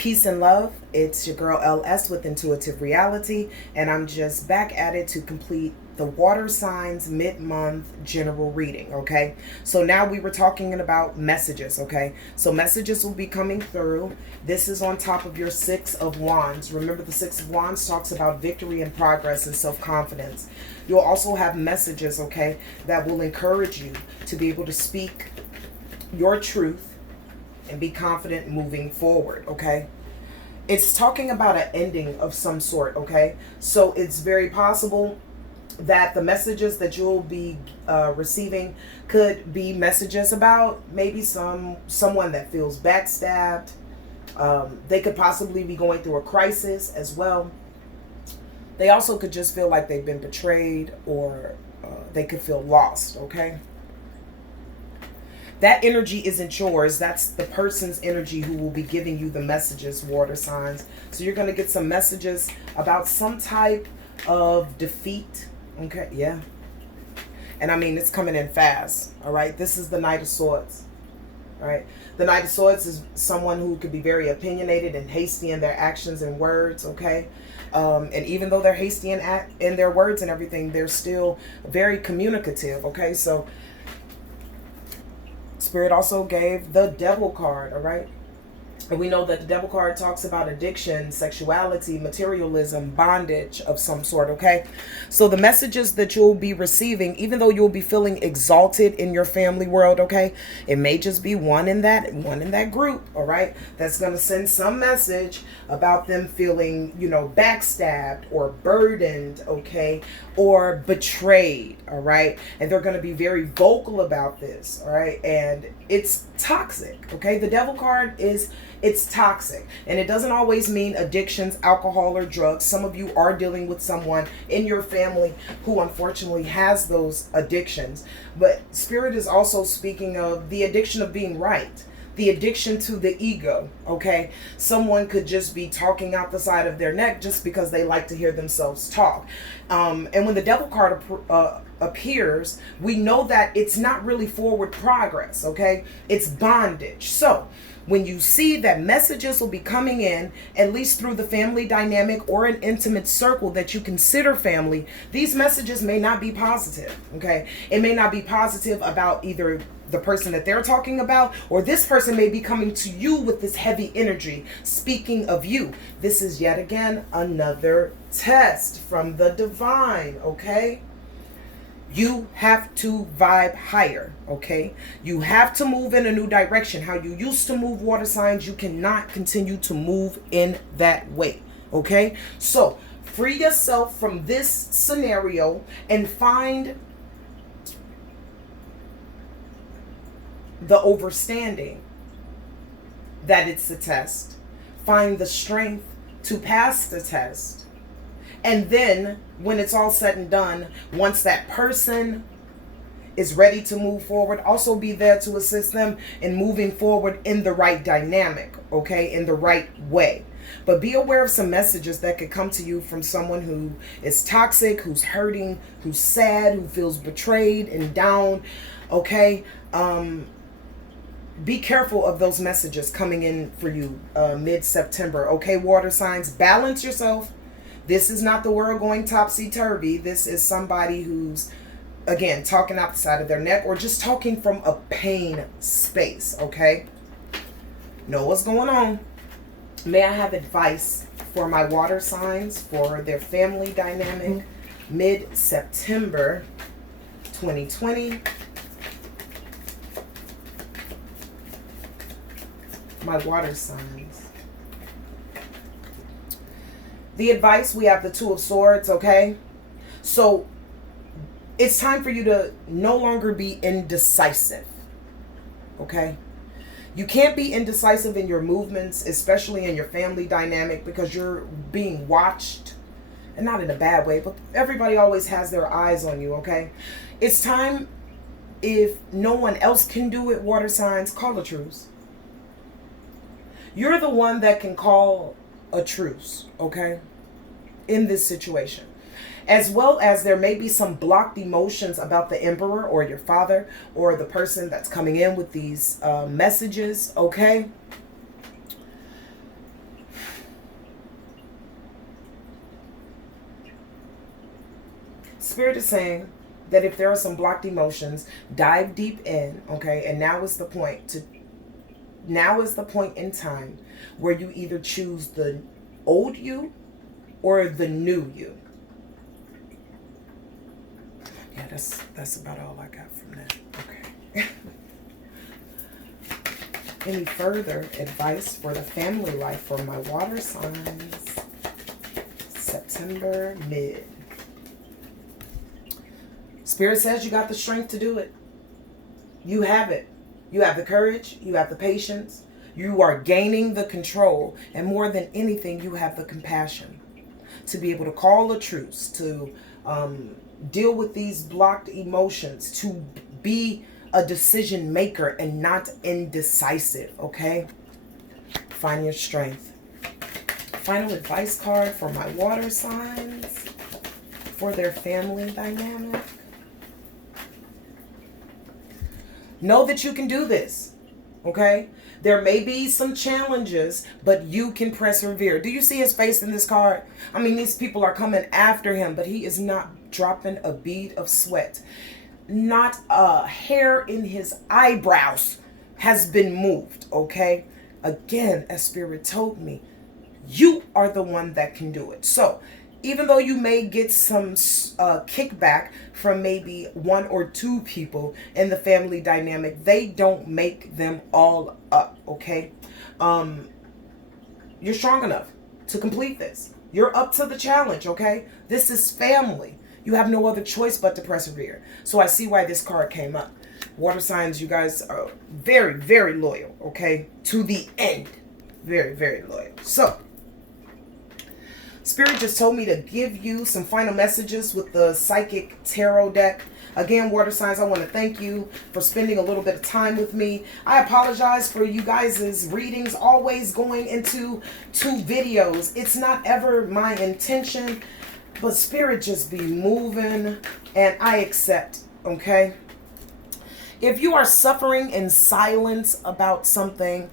Peace and love. It's your girl LS with Intuitive Reality, and I'm just back at it to complete the water signs mid-month general reading, okay? So now we were talking about messages, okay? So messages will be coming through. This is on top of your Six of Wands. Remember, the Six of Wands talks about victory and progress and self-confidence. You'll also have messages, okay, that will encourage you to be able to speak your truth and be confident moving forward, okay? It's talking about an ending of some sort, okay? So it's very possible that the messages that you'll be receiving could be messages about maybe someone that feels backstabbed. They could possibly be going through a crisis as well. They also could just feel like they've been betrayed, or they could feel lost, okay? That energy isn't yours. That's the person's energy who will be giving you the messages, water signs. So you're going to get some messages about some type of defeat. Okay, yeah. And I mean, it's coming in fast, all right? This is the Knight of Swords, all right? The Knight of Swords is someone who could be very opinionated and hasty in their actions and words, okay? And even though they're hasty in their words and everything, they're still very communicative, okay? So Spirit also gave the Devil card, all right? And we know that the Devil card talks about addiction, sexuality, materialism, bondage of some sort, okay? So the messages that you'll be receiving, even though you'll be feeling exalted in your family world, okay? It may just be one in that group, all right? That's going to send some message about them feeling, you know, backstabbed or burdened, okay? Or betrayed, all right? And they're going to be very vocal about this, all right? And it's toxic, okay? The Devil card it's toxic, and it doesn't always mean addictions, alcohol, or drugs. Some of you are dealing with someone in your family who unfortunately has those addictions. But Spirit is also speaking of the addiction of being right, the addiction to the ego, okay? Someone could just be talking out the side of their neck just because they like to hear themselves talk. And when the Devil card appears, we know that it's not really forward progress, okay? It's bondage. So when you see that messages will be coming in, at least through the family dynamic or an intimate circle that you consider family, these messages may not be positive, okay? It may not be positive about either the person that they're talking about, or this person may be coming to you with this heavy energy, speaking of you. This is yet again another test from the divine, okay? You have to vibe higher, okay? You have to move in a new direction. How you used to move, water signs, you cannot continue to move in that way, okay? So free yourself from this scenario and find the overstanding that it's a test. Find the strength to pass the test. And then when it's all said and done, once that person is ready to move forward, also be there to assist them in moving forward in the right dynamic, okay, in the right way. But be aware of some messages that could come to you from someone who is toxic, who's hurting, who's sad, who feels betrayed and down, okay? Be careful of those messages coming in for you mid-September, okay, water signs? Balance yourself. This is not the world going topsy-turvy. This is somebody who's, again, talking out the side of their neck or just talking from a pain space, okay? Know what's going on. May I have advice for my water signs for their family dynamic mid-September 2020? My water signs. The advice, we have the Two of Swords, okay? So it's time for you to no longer be indecisive, okay? You can't be indecisive in your movements, especially in your family dynamic, because you're being watched, and not in a bad way, but everybody always has their eyes on you, okay? It's time, if no one else can do it, water signs, call a truce. You're the one that can call a truce, okay, in this situation. As well as there may be some blocked emotions about the emperor or your father or the person that's coming in with these messages, okay? Spirit is saying that if there are some blocked emotions, dive deep in, okay? And now is the point in time where you either choose the old you or the new you. Yeah, that's about all I got from that. Okay. Any further advice for the family life for my water signs? September mid. Spirit says you got the strength to do it. You have it. You have the courage. You have the patience. You are gaining the control. And more than anything, you have the compassion to be able to call a truce, to deal with these blocked emotions, to be a decision maker and not indecisive, okay? Find your strength. Final advice card for my water signs for their family dynamic. Know that you can do this, okay? There may be some challenges, but you can persevere. Do you see his face in this card? I mean, these people are coming after him, but he is not dropping a bead of sweat. Not a hair in his eyebrows has been moved, okay? Again, as Spirit told me, you are the one that can do it. So, even though you may get some kickback from maybe one or two people in the family dynamic, they don't make them all up, okay? You're strong enough to complete this. You're up to the challenge, okay? This is family. You have no other choice but to persevere. So I see why this card came up. Water signs, you guys are very, very loyal, okay? To the end. Very, very loyal. So, Spirit just told me to give you some final messages with the Psychic Tarot deck. Again, water signs, I want to thank you for spending a little bit of time with me. I apologize for you guys' readings always going into 2 videos. It's not ever my intention, but Spirit just be moving and I accept, okay? If you are suffering in silence about something,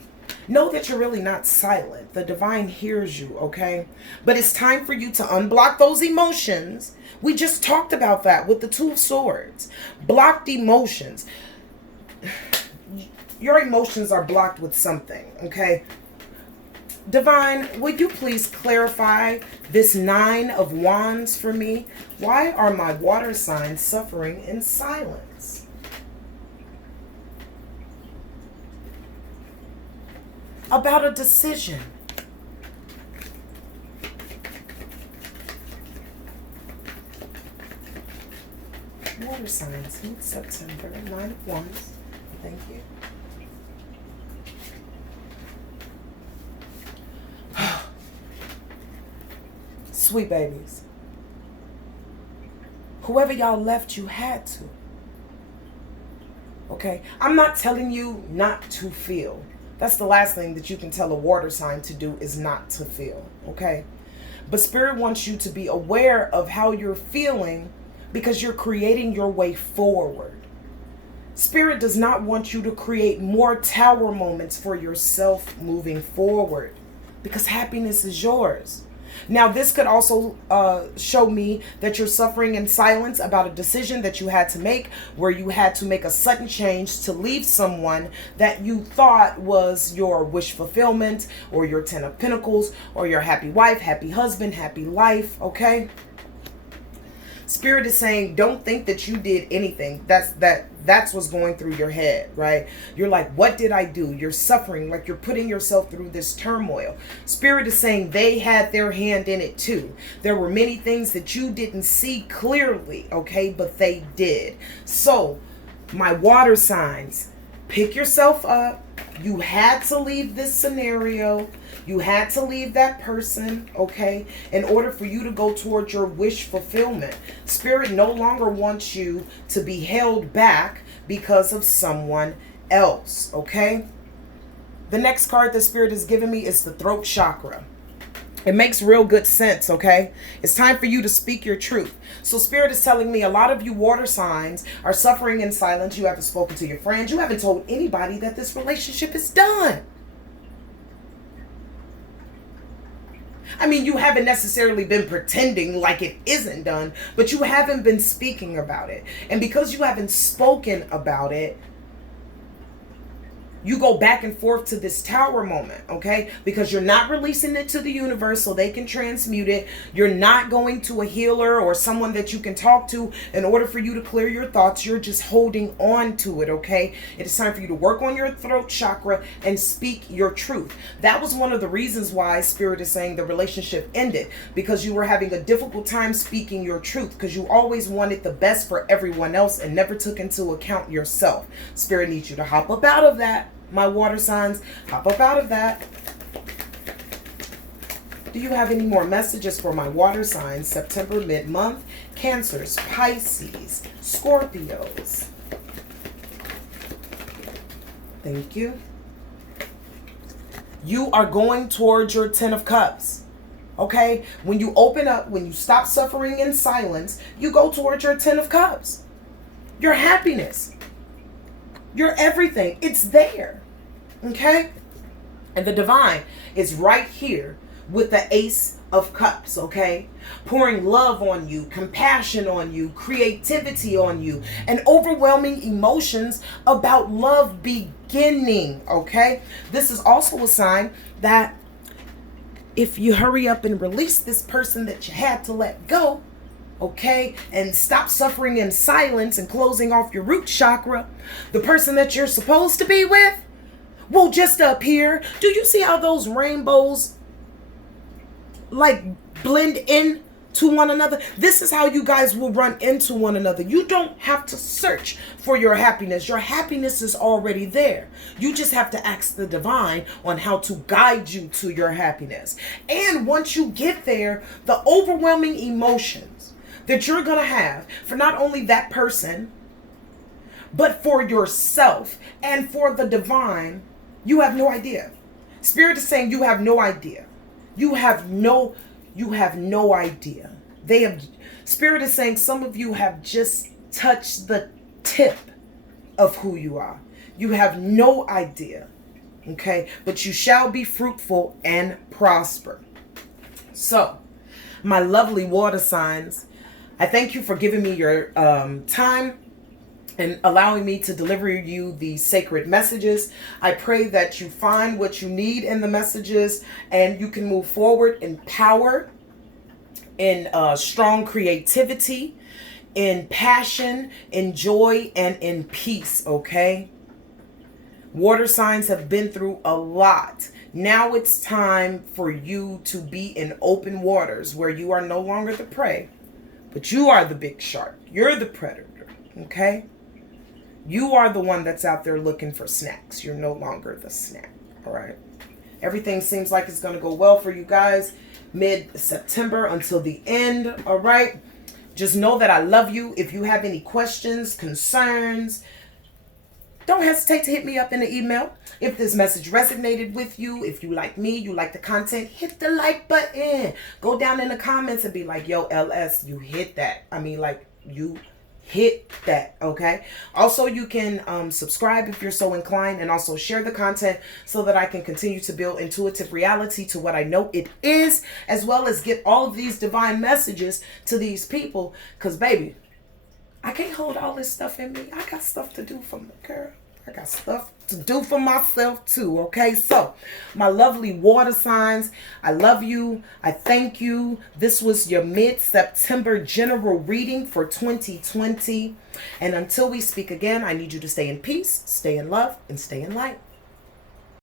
know that you're really not silent. The divine hears you, okay? But it's time for you to unblock those emotions. We just talked about that with the 2 of Swords. Blocked emotions. Your emotions are blocked with something, okay? Divine, would you please clarify this 9 of Wands for me? Why are my water signs suffering in silence? About a decision. Water signs in September, 9 of Wands. Thank you. Sweet babies. Whoever y'all left, you had to. Okay? I'm not telling you not to feel. That's the last thing that you can tell a water sign to do is not to feel. Okay? But Spirit wants you to be aware of how you're feeling because you're creating your way forward. Spirit does not want you to create more tower moments for yourself moving forward because happiness is yours. Now, this could also show me that you're suffering in silence about a decision that you had to make, where you had to make a sudden change to leave someone that you thought was your wish fulfillment, or your 10 of Pentacles, or your happy wife, happy husband, happy life, okay? Spirit is saying, don't think that you did anything. That's what's going through your head, right? You're like, what did I do? You're suffering, like you're putting yourself through this turmoil. Spirit is saying they had their hand in it too. There were many things that you didn't see clearly, okay? But they did. So, my water signs, pick yourself up. You had to leave this scenario. You had to leave that person, okay, in order for you to go towards your wish fulfillment. Spirit no longer wants you to be held back because of someone else, okay? The next card that Spirit has given me is the throat chakra. It makes real good sense, okay? It's time for you to speak your truth. So Spirit is telling me a lot of you water signs are suffering in silence. You haven't spoken to your friends. You haven't told anybody that this relationship is done. I mean, you haven't necessarily been pretending like it isn't done, but you haven't been speaking about it. And because you haven't spoken about it, you go back and forth to this tower moment, okay? Because you're not releasing it to the universe so they can transmute it. You're not going to a healer or someone that you can talk to in order for you to clear your thoughts. You're just holding on to it, okay? It is time for you to work on your throat chakra and speak your truth. That was one of the reasons why Spirit is saying the relationship ended, because you were having a difficult time speaking your truth because you always wanted the best for everyone else and never took into account yourself. Spirit needs you to hop up out of that. My water signs, hop up out of that. Do you have any more messages for my water signs? September mid-month, Cancers, Pisces, Scorpios. Thank you. You are going towards your 10 of Cups. Okay? When you open up, when you stop suffering in silence, you go towards your 10 of Cups. Your happiness. Your everything. It's there. Okay? And the divine is right here with the Ace of Cups, okay? Pouring love on you, compassion on you, creativity on you, and overwhelming emotions about love beginning, okay? This is also a sign that if you hurry up and release this person that you had to let go, okay, and stop suffering in silence and closing off your root chakra, the person that you're supposed to be with will just appear. Do you see how those rainbows like blend in to one another? This is how you guys will run into one another. You don't have to search for your happiness. Your happiness is already there. You just have to ask the divine on how to guide you to your happiness. And once you get there, the overwhelming emotions that you're going to have for not only that person, but for yourself and for the divine, you have no idea. Spirit is saying you have no idea. You have no idea. Spirit is saying some of you have just touched the tip of who you are. You have no idea. Okay? But you shall be fruitful and prosper. So, my lovely water signs, I thank you for giving me your time and allowing me to deliver you these sacred messages. I pray that you find what you need in the messages and you can move forward in power, in strong creativity, in passion, in joy, and in peace, okay? Water signs have been through a lot. Now it's time for you to be in open waters where you are no longer the prey, but you are the big shark. You're the predator, okay? You are the one that's out there looking for snacks. You're no longer the snack, all right? Everything seems like it's going to go well for you guys mid-September until the end, all right? Just know that I love you. If you have any questions, concerns, don't hesitate to hit me up in the email. If this message resonated with you, if you like me, you like the content, hit the like button. Go down in the comments and be like, yo, LS, you hit that. I mean, like, you hit that, okay? Also, you can subscribe if you're so inclined, and also share the content so that I can continue to build intuitive reality to what I know it is, as well as get all of these divine messages to these people. Because, baby, I can't hold all this stuff in me. I got stuff to do for my girl. I got stuff to do for myself too, okay? So, my lovely water signs, I love you. I thank you. This was your mid-September general reading for 2020. And until we speak again, I need you to stay in peace, stay in love, and stay in light.